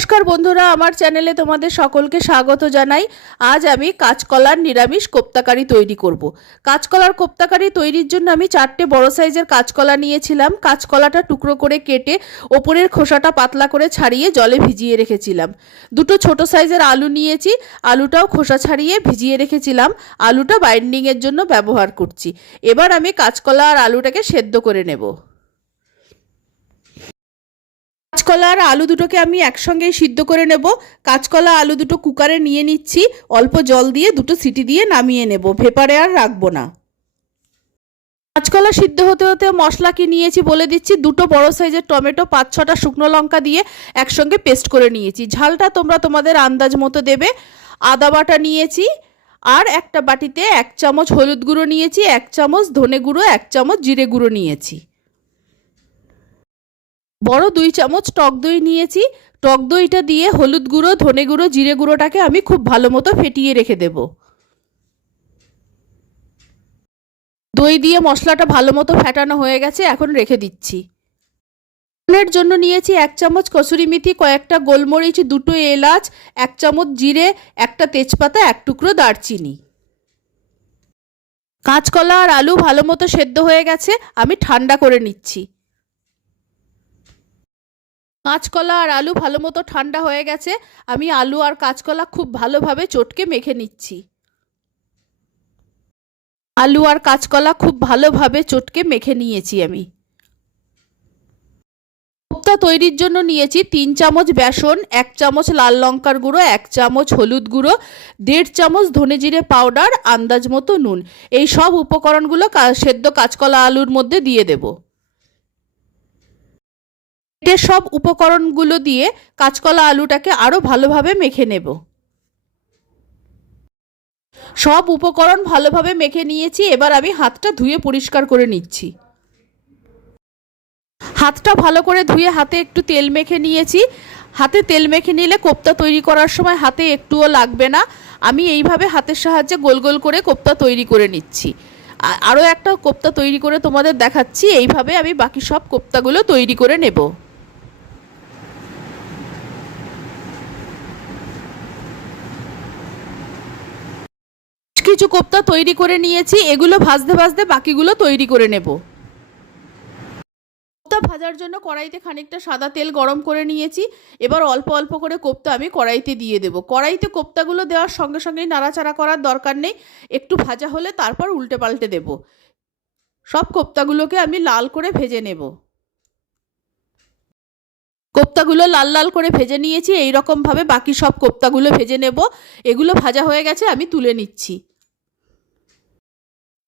নমস্কার বন্ধুরা, আমার চ্যানেলে তোমাদের সকলকে স্বাগত জানাই। আজ আমি কাঁচকলার নিরামিষ কোপ্তাকারি তৈরি করব। কাঁচকলার কোপ্তাকারি তৈরির জন্য আমি 4টে বড় সাইজের কাঁচকলা নিয়েছিলাম। কাঁচকলাটা টুকরো করে কেটে ওপরের খোসাটা পাতলা করে ছাড়িয়ে জলে ভিজিয়ে রেখেছিলাম। দুটো ছোট সাইজের আলু নিয়েছি, আলুটাও খোসা ছাড়িয়ে ভিজিয়ে রেখেছিলাম। আলুটা বাইন্ডিংয়ের জন্য ব্যবহার করছি। এবার আমি কাঁচকলা আর আলুটাকে সেদ্ধ করে নেব। কাঁচকলা আর আলু দুটোকে আমি একসঙ্গেই সিদ্ধ করে নেব। কাঁচকলা আলু দুটো কুকারে নিয়ে নিচ্ছি, অল্প জল দিয়ে দুটো সিটি দিয়ে নামিয়ে নেব, ভেপারে আর রাখবো না। কাঁচকলা সিদ্ধ হতে হতে মশলা কি নিয়েছি বলে দিচ্ছি। দুটো বড় সাইজের টমেটো, 5-6টা শুকনো লঙ্কা দিয়ে একসঙ্গে পেস্ট করে নিয়েছি। ঝালটা তোমরা তোমাদের আন্দাজ মতো দেবে। আদা বাটা নিয়েছি, আর একটা বাটিতে 1 চামচ হলুদ গুঁড়ো নিয়েছি, 1 চামচ ধনে গুঁড়ো, 1 চামচ জিরে গুঁড়ো নিয়েছি। বড় 2 চামচ টক দই নিয়েছি। টক দইটা দিয়ে হলুদ গুঁড়ো, ধনে গুঁড়ো, জিরে গুঁড়োটাকে আমি খুব ভালো মতো ফেটিয়ে রেখে দেব। দই দিয়ে মশলাটা ভালো মতো ফেটানো হয়ে গেছে, এখন রেখে দিচ্ছি। ফোড়নের জন্য নিয়েছি 1 চামচ কসুরি মেথি, কয়েকটা গোলমরিচ, 2টো এলাচ, 1 চামচ জিরে, একটা তেজপাতা, 1 টুকরো দারচিনি। কাঁচকলা আর আলু ভালো মতো সেদ্ধ হয়ে গেছে, আমি ঠান্ডা করে নিচ্ছি। কাঁচকলা আর আলু ভালো মতো ঠান্ডা হয়ে গেছে, আমি আলু আর কাঁচকলা খুব ভালোভাবে চটকে মেখে নিচ্ছি। আলু আর কাঁচকলা খুব ভালোভাবে চটকে মেখে নিয়েছি আমি। কোপ্তা তৈরির জন্য নিয়েছি 3 চামচ বেসন, 1 চামচ লাল লঙ্কার গুঁড়ো, 1 চামচ হলুদ গুঁড়ো, 1.5 চামচ ধনে জিরে পাউডার, আন্দাজ মতো নুন। এই সব উপকরণগুলো সেদ্ধ কাঁচকলা আলুর মধ্যে দিয়ে দেব। এর সব উপকরণগুলো দিয়ে কাঁচকলা আলুটাকে আরও ভালোভাবে মেখে নেব। সব উপকরণ ভালোভাবে মেখে নিয়েছি, এবার আমি হাতটা ধুয়ে পরিষ্কার করে নিচ্ছি। হাতটা ভালো করে ধুয়ে হাতে একটু তেল মেখে নিয়েছি। হাতে তেল মেখে নিলে কোপ্তা তৈরি করার সময় হাতে একটুও লাগবে না। আমি এইভাবে হাতের সাহায্যে গোল গোল করে কোপ্তা তৈরি করে নিচ্ছি। আরও একটা কোপ্তা তৈরি করে তোমাদের দেখাচ্ছি। এইভাবে আমি বাকি সব কোপ্তাগুলো তৈরি করে নেব। কিছু কোপ্তা তৈরি করে নিয়েছি, এগুলো ভাজতে ভাজতে বাকিগুলো তৈরি করে নেব। কোপ্তা ভাজার জন্য কড়াইতে খানিকটা সাদা তেল গরম করে নিয়েছি। এবার অল্প অল্প করে কোপ্তা আমি কড়াইতে দিয়ে দেব। কড়াইতে কোপ্তাগুলো দেওয়ার সঙ্গে সঙ্গেই নাড়াচাড়া করার দরকার নেই, একটু ভাজা হলে তারপর উল্টে পাল্টে দেব। সব কোপ্তাগুলোকে আমি লাল করে ভেজে নেব। কোপ্তাগুলো লাল লাল করে ভেজে নিয়েছি, এই রকম ভাবে বাকি সব কোপ্তাগুলো ভেজে নেব। এগুলো ভাজা হয়ে গেছে, আমি তুলে নিচ্ছি।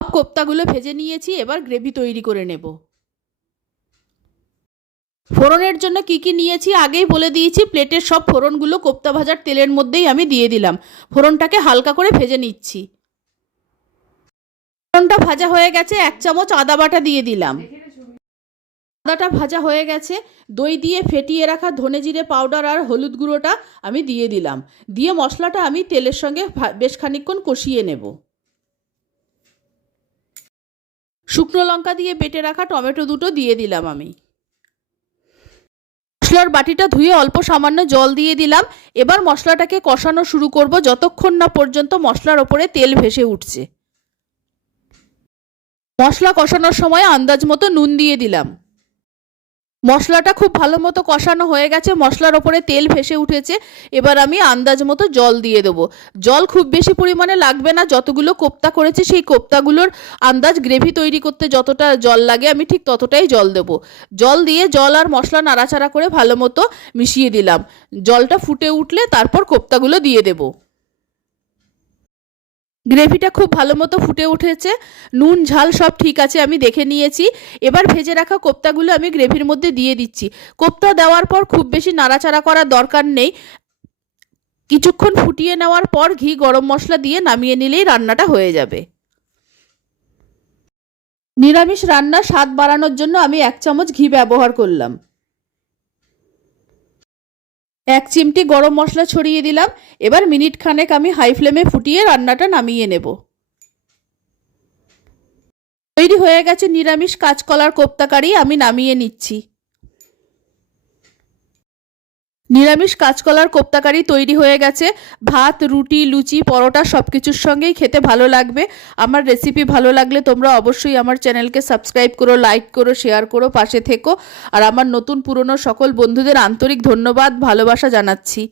সব কোপ্তাগুলো ভেজে নিয়েছি, এবার গ্রেভি তৈরি করে নেব। ফোড়নের জন্য কি কি নিয়েছি আগেই বলে দিয়েছি। প্লেটের সব ফোড়নগুলো কোপ্তা ভাজার তেলের মধ্যেই আমি দিয়ে দিলাম। ফোড়নটাকে হালকা করে ভেজে নিচ্ছি। ফোড়নটা ভাজা হয়ে গেছে, 1 চামচ আদা বাটা দিয়ে দিলাম। আদাটা ভাজা হয়ে গেছে, দই দিয়ে ফেটিয়ে রাখা ধনে জিরে পাউডার আর হলুদ গুঁড়োটা আমি দিয়ে দিলাম। দিয়ে মশলাটা আমি তেলের সঙ্গে বেশ খানিকক্ষণ কষিয়ে নেব। শুকনো লঙ্কা দিয়ে বেটে রাখা টমেটো দুটো দিয়ে দিলাম আমি। মশলার বাটিটা ধুয়ে অল্প সামান্য জল দিয়ে দিলাম। এবার মশলাটাকে কষানো শুরু করব যতক্ষণ না পর্যন্ত মশলার ওপরে তেল ভেসে উঠছে। মশলা কষানোর সময় আন্দাজ মতো নুন দিয়ে দিলাম। মশলাটা খুব ভালো মতো কষানো হয়ে গেছে, মশলার ওপরে তেল ভেসে উঠেছে। এবার আমি আন্দাজ মতো জল দিয়ে দেবো। জল খুব বেশি পরিমাণে লাগবে না, যতগুলো কোপ্তা করেছি সেই কোপ্তাগুলোর আন্দাজ গ্রেভি তৈরি করতে যতটা জল লাগে আমি ঠিক ততটাই জল দেব। জল দিয়ে জল আর মশলা নাড়াচাড়া করে ভালো মতো মিশিয়ে দিলাম। জলটা ফুটে উঠলে তারপর কোপ্তাগুলো দিয়ে দেবো। গ্রেভিটা খুব ভালো মতো ফুটে উঠেছে, নুন ঝাল সব ঠিক আছে আমি দেখে নিয়েছি। এবার ভেজে রাখা কোপ্তাগুলো আমি গ্রেভির মধ্যে দিয়ে দিচ্ছি। কোপ্তা দেওয়ার পর খুব বেশি নাড়াচাড়া করার দরকার নেই। কিছুক্ষণ ফুটিয়ে নেওয়ার পর ঘি গরম মশলা দিয়ে নামিয়ে নিলেই রান্নাটা হয়ে যাবে। নিরামিষ রান্নার স্বাদ বাড়ানোর জন্য আমি 1 চামচ ঘি ব্যবহার করলাম। 1 চিমটি গরম মশলা ছড়িয়ে দিলাম। এবার মিনিট খানেক আমি হাই ফ্লেমে ফুটিয়ে রান্নাটা নামিয়ে নেব। তৈরি হয়ে গেছে নিরামিষ কাঁচকলার কোপ্তা কারি, আমি নামিয়ে নিচ্ছি। নিরামিষ কাঁচকলার কোপ্তাকারি তৈরি হয়ে গেছে। ভাত, রুটি, লুচি, পরোটা সব কিছুর সঙ্গেই খেতে ভালো লাগবে। আমার রেসিপি ভালো লাগলে তোমরা অবশ্যই আমার চ্যানেলকে সাবস্ক্রাইব করো, লাইক করো, শেয়ার করো, পাশে থেকো। আর আমার নতুন পুরনো সকল বন্ধুদের আন্তরিক ধন্যবাদ, ভালোবাসা জানাচ্ছি।